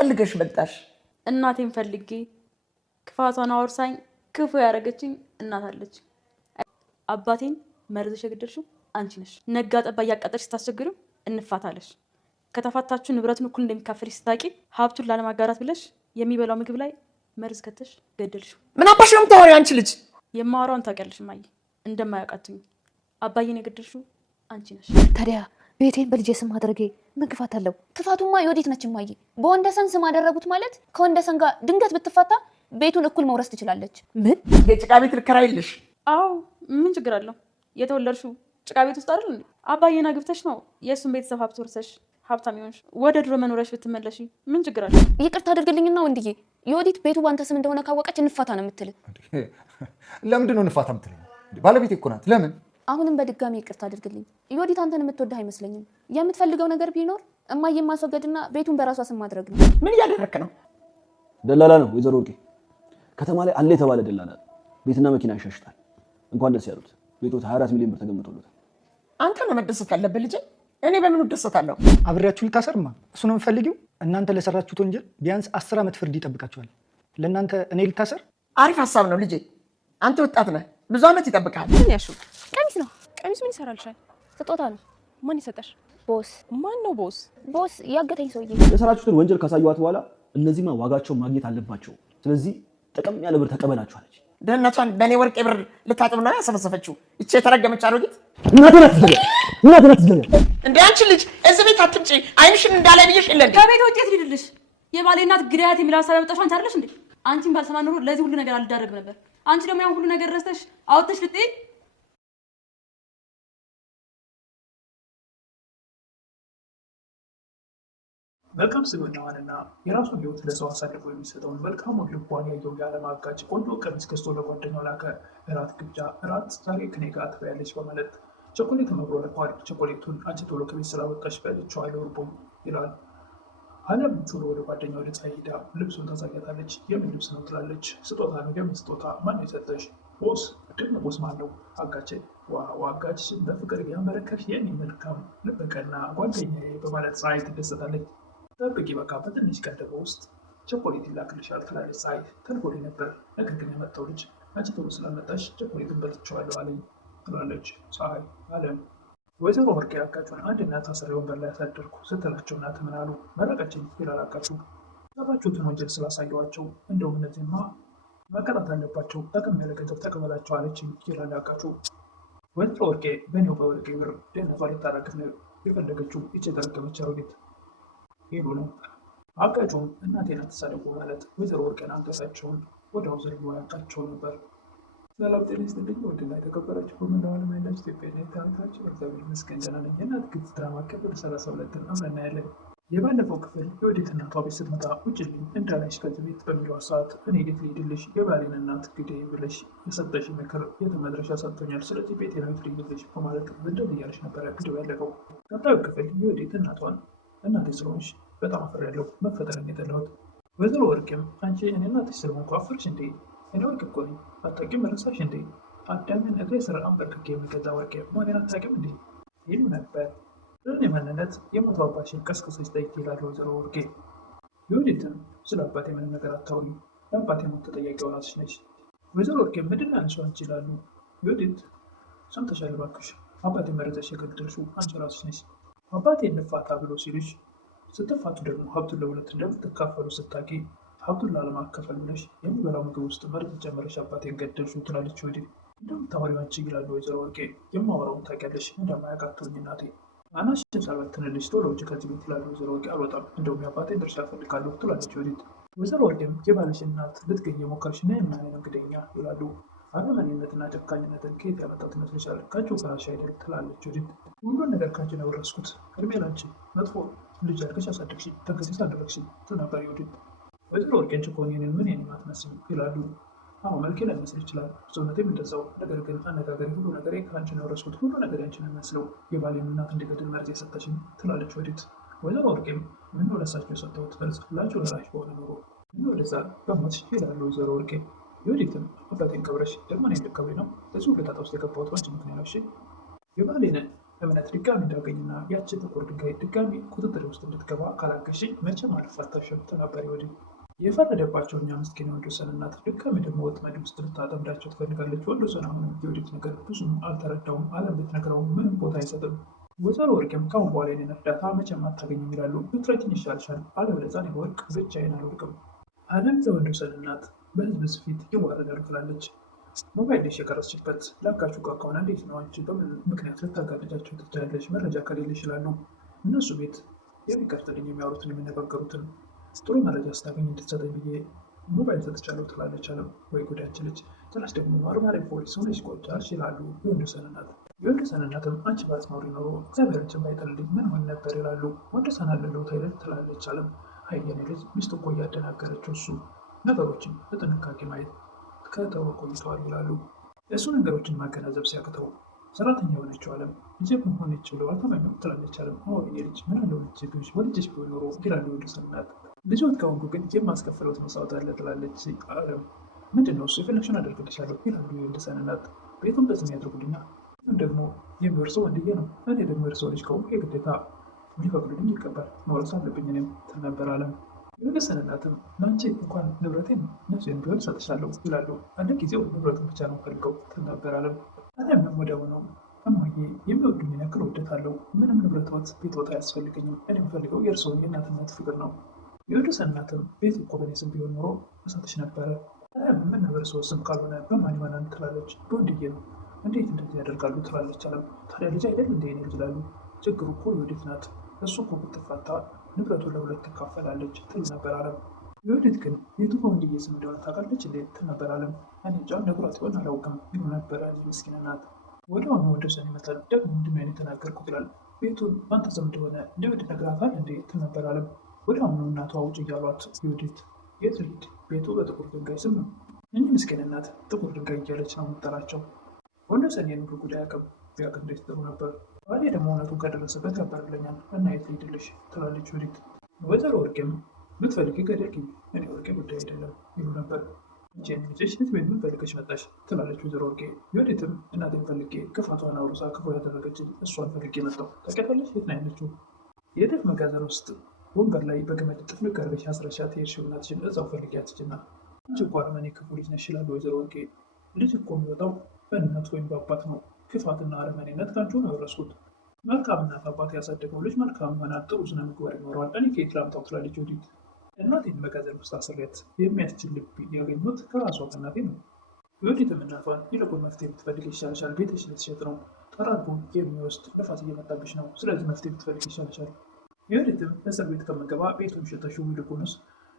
ፈልገሽ መጣሽ? እናቴን ፈልጌ ክፋቷን አወርሳኝ ክፉ ያደረገችኝ እናት አለች። አባቴን መርዘሽ የገደልሽው አንቺ ነሽ። ነጋ ጠባ እያቃጠልሽ ስታስቸግሪው እንፋታለሽ። ከተፋታችሁ ንብረቱን እኩል እንደሚካፈልሽ ስታቂ ሀብቱን ላለማጋራት ብለሽ የሚበላው ምግብ ላይ መርዝ ከተሽ ገደልሽው። ምን አባሽ ነው የምታወሪው አንቺ ልጅ? የማወራውን ታውቂያለሽ እማዬ። እንደማያውቃትኝ አባዬን የገደልሽው አንቺ ነሽ። ታዲያ ቤቴን በልጄ ስም አድርጌ ምን ክፋት አለው? ክፋቱማ የወዲት ነች እማዬ። በወንደሰን ስም አደረጉት ማለት ከወንደሰን ጋር ድንገት ብትፋታ ቤቱን እኩል መውረስ ትችላለች። ምን የጭቃ ቤት ልከራይልሽ? አዎ ምን ችግር አለው? የተወለድሽው ጭቃ ቤት ውስጥ አይደል እንዴ? አባዬን አግብተሽ ነው የእሱን ቤተሰብ ሀብት ወርሰሽ ሀብታም ይሆንሽ። ወደ ድሮ መኖሪያሽ ብትመለሽ ምን ችግር አለው? ይቅርታ አድርግልኝና ወንድዬ፣ የወዲት ቤቱ ባንተ ስም እንደሆነ ካወቀች እንፋታ ነው የምትል። ለምንድን ነው እንፋታ የምትለኝ? ባለቤቴ እኮ ናት። ለምን? አሁንም በድጋሚ ይቅርታ አድርግልኝ። የወዲት አንተን የምትወድህ አይመስለኝም። የምትፈልገው ነገር ቢኖር እማዬን ማስወገድና ቤቱን በራሷ ስም ማድረግ ነው። ምን እያደረክ ነው? ደላላ ነው ወይዘሮ ወርቄ። ከተማ ላይ አለ የተባለ ደላላ ቤትና መኪና ያሻሽጣል። እንኳን ደስ ያሉት። ቤቶት 24 ሚሊዮን ብር ተገምቶለታል። አንተ ነው መደሰት ያለብህ ልጄ። እኔ በምን እደሰታለሁ? አብሬያችሁ ልታሰርማ እሱ ነው የምፈልጊው? እናንተ ለሰራችሁት ወንጀል ቢያንስ 10 ዓመት ፍርድ ይጠብቃችኋል። ለእናንተ እኔ ልታሰር? አሪፍ ሀሳብ ነው ልጄ። አንተ ወጣት ነህ፣ ብዙ ዓመት ይጠብቃል። ምን ያሹ? ቀሚስ ነው። ቀሚስ ምን ይሰራልሻል? ስጦታ ነው። ማን ይሰጠሽ? ቦስ። ማን ነው ቦስ? ቦስ ያገተኝ ሰውዬ። የሰራችሁትን ወንጀል ካሳዩዋት በኋላ እነዚህማ ዋጋቸው ማግኘት አለባቸው። ስለዚህ ጥቅም ያለ ብር ተቀበላችኋለች። ደህንነቷን በእኔ ወርቄ ብር ልታጥብ ነው ያሰፈሰፈችው። ይቺ የተረገመች አሮጊት እናቴ ናት ትገኛል። እንደ አንቺ ልጅ እዚህ ቤት አትምጪ። አይንሽን እንዳላይ ብዬሽ የለ እንዴ? ከቤት ውጤት ልድልሽ የባሌ እናት ግዳያት የሚል ሀሳብ ያመጣሽው አንቺ አይደለሽ እንዴ? አንቺን ባልሰማ ኖሮ ለዚህ ሁሉ ነገር አልዳረግም ነበር። አንቺ ደግሞ ያን ሁሉ ነገር ረስተሽ አውጥተሽ ልጥይ። መልካም ስብዕናዋንና የራሱን ህይወት ለሰው አሳልፎ የሚሰጠውን መልካሙን ልቧን ያየው ያለማጋጭ ቆንጆ ቀሚስ ገዝቶ ለጓደኛው ላከ። እራት ግብዣ። እራት ዛሬ ከኔ ጋር ትበያለች በማለት ቸኮሌት መብሮ ለኳል። ቸኮሌቱን አንቺ ቶሎ ከቤት ስላወጣሽ በልቼዋለሁ እርቦኝ ይላል። አለም ቶሎ ወደ ጓደኛው ወደ ፀሐይ ሄዳ ልብሱን ታሳያታለች። የምን ልብስ ነው ትላለች። ስጦታ ነው። የምን ስጦታ? ማን የሰጠሽ? ቦስ። ደግሞ ቦስ ማን ነው? አጋቼ። ዋው አጋች በፍቅር ያመረከሽ የኔ መልካም ልበቀና ጓደኛዬ በማለት ፀሐይ ትደሰታለች። ጠብቂ በቃ በትንሽ ቀን ደግሞ ውስጥ ቸኮሌት ይላክልሻል ትላለች ፀሐይ። ተልኮልኝ ነበር ነገር ግን የመጣው ልጅ አንቺ ቶሎ ስላመጣሽ ቸኮሌቱን በልቼዋለሁ አለኝ ትላለች ፀሐይ። አለም ወይዘሮ ወርቄ አጋቿን አንድ እናት አስሬ ወንበር ላይ ያሳደርኩ ስትላቸው እናት ምን አሉ? መረቀችኝ ይላል አጋቹ። ሰራችሁትን ወንጀል ስላሳየዋቸው እንደውም እነዚህማ መቀጣት አለባቸው፣ ጠቅም ያለ ገንዘብ ተቀበላቸው አለችኝ ይላል አጋቹ። ወይዘሮ ወርቄ በእኔው በወርቄ ብር ደህንነቷ ልታረግፍ ነው የፈለገችው ይች የተረገመች አሮጊት ይሉ ነው። አጋቹም እናቴን አትሳደቡ ማለት ወይዘሮ ወርቄን አንገታቸውን ወዲያው ዘልሎ ያጣቸው ነበር። ሰላም ጤና ይስጥልኝ ውድና የተከበራችሁ በመላው ዓለም ያላችሁ ኢትዮጵያውያን ተመልካቾች፣ እግዚአብሔር ይመስገን ደህና ነኝ። የእናት ግፍ ድራማ ክፍል 32 አብረን እናያለን። የባለፈው ክፍል የወዲት እናቷ ቤት ስትመጣ ውጭልኝ እንዳላሽ ከዚህ ቤት በሚለው ሰዓት እኔ ቤት ልሄድልሽ የባሌን እናት ግደይ ብለሽ የሰጠሽ ምክር የት መድረሻ ሰጥቶኛል፣ ስለዚህ ቤት የናዊት ልይልሽ በማለት እንደዚህ እያለች ነበረ ቪዲዮ ያለቀው። ቀጣዩ ክፍል የወዲት እናቷን እናቴ ስለሆንሽ በጣም አፍሬያለሁ፣ መፈጠርን የጠላሁት። ወይዘሮ ወርቅም አንቺ እኔ እናትሽ ስለሆንኩ አፈርሽ እንዴ? እኔ ወርቅ እኮ ነኝ፣ አታውቂም? ረሳሽ እንዴ? አዳምን እግሬ ስር አንበርክኬ የሚገዛ ወርቄ መሆኔን አታውቂም እንዴ? ይሉ ነበር። እኔ ማንነት የሞተው አባትሽን ቀስቅሰሽ ጠይቂ ይላሉ ወይዘሮ ወርቄ። የወዲትም ስለ አባቴ ምንም ነገር አታውሪ፣ ለአባቴ ሞት ተጠያቂው ራስሽ ነሽ። ወይዘሮ ወርቄ ምንድን ያነሳው አንቺ ይላሉ። የወዲት ሰምተሻል እባክሽ፣ አባቴ መረዘሽ የገደልሽው አንቺ ራስሽ ነሽ። አባቴ እንፋታ ብሎ ሲልሽ ስትፋቱ ደግሞ ሀብቱን ለሁለት እንደምትካፈሉ ስታቂ ሀብቱን ላለማካፈል ብለሽ የሚበላው ምግብ ውስጥ መርዝ ጨመረሽ አባቴን ገደልሽው ትላለች ወዲት። እንደምታወሪው አንቺ ይላሉ ወይዘሮ ወርቄ። የማወራውን ታውቂያለሽ፣ እንደማያውቃትኝ እናቴ አናሽን ሳልበትንልሽ ቶሎ ውጭ ከዚህ ቤት ይላሉ ወይዘሮ ወርቄ። አልወጣም፣ እንደውም የአባቴን ድርሻ እፈልጋለሁ ትላለች ወዲት። ወይዘሮ ወርቄም የባልሽ እናት ልትገኝ የሞከርሽ ና የምናየን እንግደኛ ይላሉ። አረመኔነትና ጨካኝነትን ከየት ያመጣት ይመስልሻል? ካንቺው ከራስሽ አይደል ትላለች ወዲት። ሁሉን ነገር ካንቺ ነው የወረስኩት፣ እድሜ ላንቺ መጥፎ ልጅ አድርገሽ አሳደግሽኝ፣ ተንከሲስ አደረግሽኝ ትል ነበር ወዲት። ወይዘሮ ወርቄን ችኮኔንን ምን የኔ አትመስይም ይላሉ። አዎ መልኬ ላይመስል ይችላል፣ ሰውነቴም እንደዛው፣ ነገር ግን አነጋገሪ ሁሉ ነገሬ ከአንቺ ነው የወረስኩት፣ ሁሉ ነገር ያንቺን የሚመስለው የባሌን እናት እንዲገድል መርዝ የሰጠሽኝ ትላለች ወዲት። ወይዘሮ ወርቄም ምን ወደሳቸው የሰጠሁት መርዝ ላንቺ ወራሽ በሆነ ኖሮ ምን ወደዛ በሞትሽ ይላሉ ወይዘሮ ወርቄ። የወዲትም አባቴን ቀብረሽ ደግሞ እኔን ልትቀብሪ ነው? ለዚህ ሁሉ ጣጣ ውስጥ የገባሁት ባንቺ ምክንያት ነው። የባሌን እምነት ድጋሚ እንዳገኝና ያችን ጥቁር ድንጋይ ድጋሚ ቁጥጥር ውስጥ እንድትገባ ካላገሽኝ መቼም አልፋታሽም ነበር ወዲህ የፈረደባቸው እኛ ምስኪን የወንዶሰን እናት ድጋሚ ደግሞ ወጥመድ ውስጥ ልታጠምዳቸው ትፈልጋለች። ወንዶሰን አሁንም የወዲት ነገር ብዙም አልተረዳውም። አለም ብትነግረው ምንም ቦታ አይሰጥም። ወይዘሮ ወርቅም ካሁን በኋላ የኔን እርዳታ መቼም አታገኝም ይላሉ። ብትረጅኝ ይሻልሻል፣ አለበለዚያ እኔ ወርቅ ብቻዬን አልወድቅም። አለም ለወንዶሰን እናት በህዝብ ፊት ይዋረዳሉ ትላለች። ሞባይልሽ የቀረችበት ላካቹ ጋር ከሆነ እንዴት ነው አንቺ በምን ምክንያት ልታጋድጃቸው ትችላለች? መረጃ ከሌለ ይችላሉ እነሱ ቤት የሚቀርትልኝ የሚያወሩትን የሚነጋገሩትን ጥሩ መረጃ ስታገኝ እንድትሰጠኝ ብዬ ሞባይል ሰጥቻለሁ ትላለች አለም። ወይ ጉዳያችን ልጅ ጭራሽ ደግሞ መርማሪ ፖሊስ ሆነሽ ቆጫልሽ ይላሉ የወንዶሰን እናት። የወንዶሰን እናትም አንቺ ባትኖሪ ኖሮ እግዚአብሔርን ጭማ ይጠልልኝ ምን ሆን ነበር ይላሉ። ወንዶሰን አለለው ታይለት ትላለች አለም። አይ የኔ ልጅ ሚስቱ እኮ እያደናገረችው እሱ ነገሮችን በጥንቃቄ ማየት ከተወ ቆይተዋል ይላሉ። እሱ ነገሮችን ማገናዘብ ሲያቅተው ሰራተኛ የሆነችው አለም ልጄ ሆነች ብለው አልተመኘም ትላለች አለም። አዎ የኔ ልጅ ምን አለው ወልጅሽ ቢሆን ኖሮ ይላሉ የወንዶሰን እናት። ልጆት ከወንዱ ግን የማስከፍለው መስዋዕት አለ ትላለች አለም። ምንድነው እሱ? የፈለግሽውን አደርግልሻለሁ ይላሉ የወንዶሰን እናት። ቤቱን በስሜ ያድርጉልኛ፣ ግን ደግሞ የሚወርሰው ወንድዬ ነው። እኔ ደግሞ የእርሰው ልጅ ከሆንኩ የግዴታ ሊፈቅዱልኝ ይገባል፣ መውረስ አለብኝ እኔም ትል ነበር አለም። የወንዶሰን እናትም ለአንቺ እንኳን ንብረቴን ነፍሴን ቢሆን እሰጥሻለሁ ይላሉ። አንድ ጊዜው ንብረቱን ብቻ ነው ፈልገው ትል ነበር አለም። አለምም ወዲያው ነው እማዬ የሚወዱኝን ያክል ወደታለሁ፣ ምንም ንብረትወት ቤትወት አያስፈልገኝም፣ እኔ የምፈልገው የእርስዎን የእናትነት ፍቅር ነው። የወንዶሰን እናትም ቤት እኮ በእኔ ስም ቢሆን ኖሮ እሰጥሽ ነበረ፣ ምን ነበር ሰው ስም ካልሆነ በማን ይሆናል ትላለች። በወንድዬ ነው፣ እንዴት እንደዚህ ያደርጋሉ ትላለች አለም። ታዲያ ልጅ አይደል እንደ እኔ ልጅ ላሉ ችግሩ እኮ የወዲት ናት፣ እሱ እኮ ብትፋታ ንብረቱ ለሁለት ትካፈላለች ትል ነበር አለም። የወዲት ግን ቤቱ በወንድዬ ስም እንደሆነ ታውቃለች እንዴት ትል ነበር አለም። እኔ እንጃ ነግሯት ይሆን አላውቅም ይሉ ነበረ ምስኪን እናት። ወዲያውኑ ወንዶሰን ይመጣል። ደግሞ ምንድን ነው የተናገርኩት ይላል። ቤቱን በአንተ ስም እንደሆነ እንደወድ ነግራታል እንዴ ትል ነበር አለም። ወዲያውኑ እናቷ ውጭ እያሏት የወዲት የት ልሂድ? ቤቱ በጥቁር ድንጋይ ስም ነው። እኚህ ምስኪን እናት ጥቁር ድንጋይ እያለች ነው የምጠራቸው። ወንዶሰን የኑሮ ጉዳይ አቅም ቢያውቅ እንዴት ጥሩ ነበር። ባሌ ደግሞ እውነቱን ከደረሰበት ያባርለኛል እና የት ልሂድልሽ ትላለች ወዲት። ወይዘሮ ወርቄም ብትፈልጊ ገደል ግቢ፣ እኔ ወርቄ ጉዳይ አይደለም ይሉ ነበር። እንቼን ልጅሽ ልትቤት ምን ፈልገሽ መጣሽ ትላለች ወይዘሮ ወርቄ። የወዲትም እናቴን ፈልጌ ክፋቷን አውርሳ ክፉ ያደረገችኝ እሷን ፈልጌ መጣሁ። ታውቂያታለሽ? የት ነው ያለችው? የጤፍ መጋዘን ውስጥ ወንበር ላይ በገመድ ጥፍልቅ አድርገሽ አስረሻት የሄድሽው እናትሽን እዛው ፈልጊያትችና አንቺ እኮ አረመኔ ክፉ ልጅ ነሽ ይላሉ ወይዘሮ ወርቄ። ልጅ እኮ የሚወጣው በእናት ወይም በአባት ነው። ክፋትና አረመኔነት ከአንቺ ነው የወረስኩት። መልካም እናት አባት ያሳደገው ልጅ መልካም ይሆናል፣ ጥሩ ስነ ምግባር ይኖረዋል። እኔ ከየት ላምጣው ትላለች ወዲት። እናቴን መጋዘን ውስጥ አስሬያት የሚያስችል ልብ ያገኙት ከራሷ ከእናቴ ነው። የወዲትም እናቷን ይልቁን መፍትሄ ብትፈልግ ይሻልሻል፣ ቤትሽ ልትሸጥ ነው፣ ጠራርጎ የሚወስድ ልፋት እየመጣብሽ ነው፣ ስለዚህ መፍትሄ ብትፈልግ ይሻልሻል። የወዲትም እስር ቤት ከምገባ ቤቱን ሸጠሽው ይልቁንስ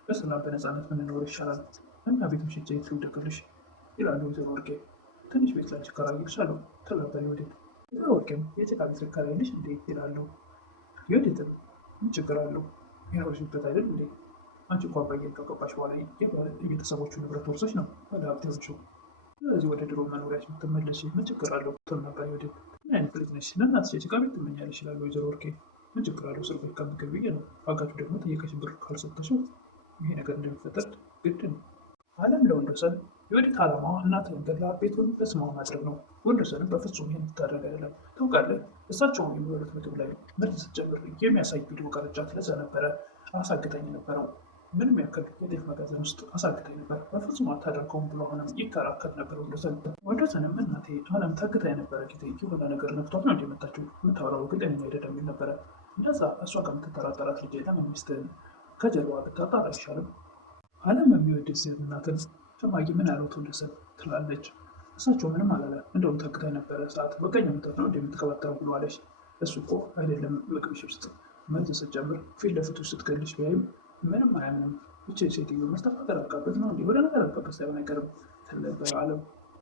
በሰላም በነፃነት ምንኖር ይሻላል እና ቤቱን ሽጬ የት ልውደቅልሽ ይላሉ ወይዘሮ ወርቄ። ትንሽ ቤት ላንቺ እከራይልሻለሁ ትል ነበር የወዲት። ወይዘሮ ወርቄም የጭቃ ቤት ልከራይልሽ እንዴ ይላሉ። የወዲትም ምን ችግር አለው የኖርሽበት አይደል እንዴ? አንቺ እኮ አባዬን ከገባሽ በኋላ የቤተሰቦቹ ንብረት ወርሰሽ ነው ወደ ሀብቴዎቹ፣ ስለዚህ ወደ ድሮ መኖሪያች የምትመለሽ ምን ችግር አለው ትል ነበር የወዲት። ምን አይነት ልጅ ነሽ? ለእናትሽ የጭቃ ቤት ትመኛለሽ ይላሉ ወይዘሮ ወርቄ። ምን ችግር አለው እስር ቤት ከምትገቢ ብዬ ነው። አጋቹ ደግሞ ጠየቀሽ ብር ካልሰጠሽው ይሄ ነገር እንደሚፈጠር ግድ ነው። አለም ለወንዶሰን የወዲት ዓላማዋ እናትህን ገድላ ቤቱን በስሟ ማድረግ ነው። ወንዶሰንም በፍጹም ይህን ልታደርግ አይደለም። ታውቃለህ፣ እሳቸውን የሚበሉት ምግብ ላይ መርዝ ስትጨምር የሚያሳይ ቪዲዮ ቀርጫት ለዛ ነበረ አሳግታኝ ነበረው። ምንም ያክል የጤፍ መጋዘን ውስጥ አሳግታኝ ነበር፣ በፍጹም አታደርገውም ብሎ አሁንም ይከራከር ነበር ወንዶሰን። ወንዶሰንም እናቴ አለም ታግታ የነበረ ጊዜ የሆነ ነገር ነክቷት ነው እንደመጣችው የምታወራው ግን ጤነኛ አይደለም የሚል ነበረ። እንደዛ እሷ ከምትጠራጠራት ልጅ ለምን ሚስትህን ከጀርባ ብታጣራ አይሻልም? አለም የሚወድ ሴት እናትን እማዬ ምን ያሉት ወንዶሰን ትላለች። እሳቸው ምንም አላለ፣ እንደውም ታግታ የነበረ ሰዓት በቀኝ መታት ነው እንደምትከባተረው ብሎ አለች። እሱ እኮ አይደለም ምግብሽ ውስጥ መርዝ ስትጨምር ፊት ለፊቱ ስትገልሽ ቢያይም ምንም አያምንም። ብቻ ሴትዮ መስተፋቀር አልቃበት ነው እንዲህ ወደ ነገር አልቃበት ሳይሆን አይቀርም ትል ነበር አለም።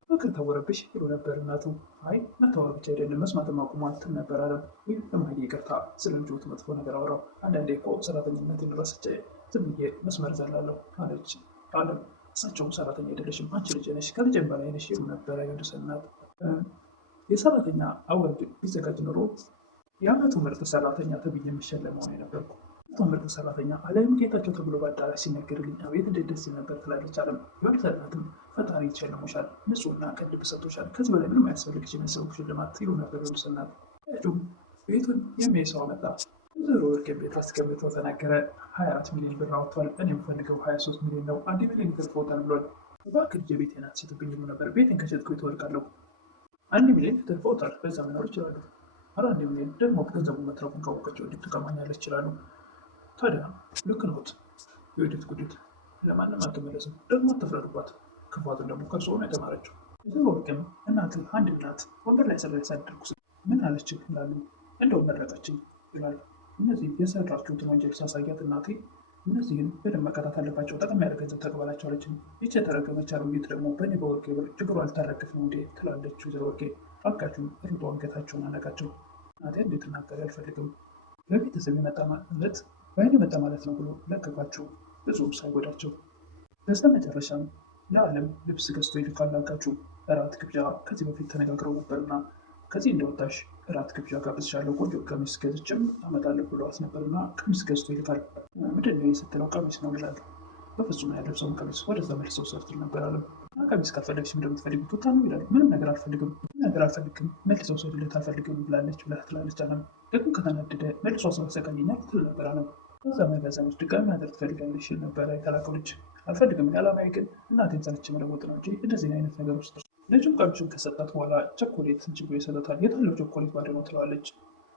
ፍቅር ተወረብሽ ይሉ ነበር እናቱ። አይ መታወር ብቻ አይደለም መስማትም አቁሟል ትል ነበር አለም። ይህ እማዬ ይቅርታ ስለ ልጆት መጥፎ ነገር አወራው፣ አንዳንዴ እኮ ሰራተኝነትን ረስቼ ዝም ብዬ መስመር ዘላለሁ አለች አለም። እሳቸውም ሰራተኛ አይደለሽም አንቺ ልጅ ነሽ፣ ከልጅም በላይ ነሽ ይሉ ነበረ የወንዶሰን እናት። የሰራተኛ አዋርድ ቢዘጋጅ ኖሮ የዓመቱ ምርጥ ሰራተኛ ተብዬ የምሸለመው ነው የነበርኩ። ምርጥ ሰራተኛ አለም ጌታቸው ተብሎ በአዳራሽ ሲነገርልኝ አቤት እንዴት ደስ ይል ነበር ትላለች አለም። የወንዶሰን እናትም ፈጣሪ ይሸልሞሻል፣ ንጹህና ቅን ልብ ሰጥቶሻል፣ ከዚህ በላይ ምንም አያስፈልግሽም የሰው ሽልማት ይሉ ነበር የወንዶሰን እናት። ልጁም ቤቱን የሚያይ ሰው መጣ። ወይዘሮ ወርቄ ቤት አስገብቶ ተናገረ። 24 ሚሊዮን ብር አውጥቷል። እኔ የምፈልገው 23 ሚሊዮን ነው። 1 ሚሊዮን ተርፎታል ብሏል። እባክህ ልጄ ቤቴን አትሸጥብኝ ብሎ ነበር። ቤቴን ከሸጥኩ እወድቃለሁ። 1 ሚሊዮን ተርፎታል። በዛ መኖር ይችላሉ። 1 ሚሊዮን ደግሞ ገንዘቡ መትረፉን ካወቀችው ወዲህ ትቀማኛለች ይችላሉ። ታዲያ ልክ ነዎት። የወዲት ጉዲት ለማንም አትመለስም። ደግሞ አትፍረዱባት። ክፋቱን ደግሞ ከእርሱ ሆነ የተማረችው። ወይዘሮ ወርቅም እናትህ አንድ እናት ወንበር ላይ ያሳደርኩ ምን አለችህ ይላሉ። እንደው መረቀችኝ ይላል። እነዚህ የሰራችሁትን ወንጀል ሳሳያት እናቴ እነዚህን በደንብ መቀጣት አለባቸው፣ ጠቅም ያለ ገንዘብ ተቀበላቸው አለችኝ። ይቺ የተረገመች አሮጊት ደግሞ በእኔ በወርቄ ብር ችግሩ አልታረቅፍ ነው እንዴ ትላለች። ወይዘሮ ወርቄ አጋቹን እርጦ አንገታቸውን አነቃቸው። እናቴ እንዴት እናገር አልፈልግም፣ በቤተሰብ የመጣ ማለት በአይን የመጣ ማለት ነው ብሎ ለቀቋቸው፣ ብዙ ሳይጎዳቸው። በስተመጨረሻም ለዓለም ልብስ ገዝቶ ይልካል። አጋቹ እራት ግብዣ ከዚህ በፊት ተነጋግረው ነበርና ከዚህ እንደወጣሽ እራት ግብዣ ጋብዝሻለሁ፣ ቆንጆ ቀሚስ ገዝቼም አመጣለሁ ብለዋት ነበርና ቀሚስ ገዝቶ ይልካል። ምንድን ነው ስትለው ቀሚስ ነው ይላል። በፍጹም ያለብሰውን ቀሚስ ወደዛ መልሰው ሰርቶ ነበር አለ። ቀሚስ ካልፈለግሽ እንደምትፈልጊው ቱታ ነው ይላል። ምንም ነገር አልፈልግም፣ መልሰው ሰድለት አልፈልግም ብላለች ብላ ትላለች አለም። ደግሞ ከተናደደ መልሶ ሰው ያሰቃየኛል ትል ነበር አለም። ከዛ መጋዘን ውስጥ ድጋሚ ማድረግ ትፈልጋለሽ ነበረ የተላከው ልጅ። አልፈልግም፣ ዓላማዬ ግን እናቴን ሰርቼ መለወጥ ነው እንጂ እንደዚህ አይነት ነገር ውስጥ። ልጁም ቀሚሱን ከሰጣት በኋላ ቸኮሌት ችግሩ ይሰጣታል። የታለው ቸኮሌት ባዶ ነው ትለዋለች።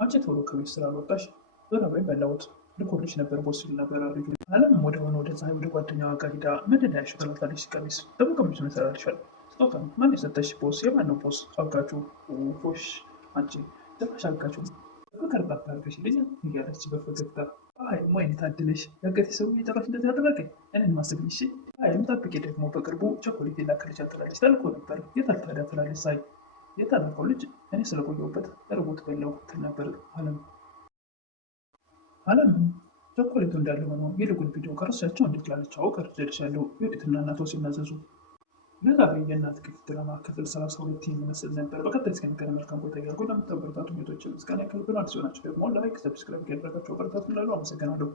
አንቺ ቶሎ ከቤት ስላልወጣሽ በረባይ በላሁት ልኮልሽ ነበር ቦስ ሲል ነበረ ልጁ። አለም ወደሆነ ወደ ፀሐይ ወደ ጓደኛዋ ጋር ሂዳ ምንድን ያልሽው ትላታለች። ቀሚስ ደግሞ ቀሚሱን ይሰራልሻል። ስጦታ ነው። ማን የሰጠሽ? ቦስ። የማን ነው ቦስ? አጋቹ። ፎሽ አንቺ ጭራሽ አጋቹ ፍቅር ባታርገሽ ልጅ እያለች በፈገግታ አይም ወይኔ ታድለሽ ያገቴ ሰው የጨራሽ እንደዚህ አደረገኝ እኔን ማስብኝ። እሺ አይም ጠብቄ ደግሞ በቅርቡ ቸኮሌት የላከልሻል ትላለች። ተልኮ ነበር የታል ታዲያ ትላለች። ሳይ የታለከው ልጅ እኔ ስለቆየሁበት እርቦት በላው ትል ነበር አለም። አለምም ቸኮሌቱ እንዳለ ሆኖ የልጉን ቪዲዮ ቀርሳቸው እንዴት ላለች አዎ ቀርጬልሻለሁ የወዲትና እናቷ ሲናዘዙ። ለዛሬ የእናት ክፍል ድራማ ክፍል 32 የሚመስል ነበር። በቀጣይ እስከሚገናኝ መልካም ቆይታ እያልኩ ለምታበረታቱ ሜቶች ምስጋና ያቀርብን። አዲስ ሆናችሁ ደግሞ ላይክ፣ ሰብስክራይብ ያደረጋችሁ አበረታቱ እላለሁ። አመሰግናለሁ።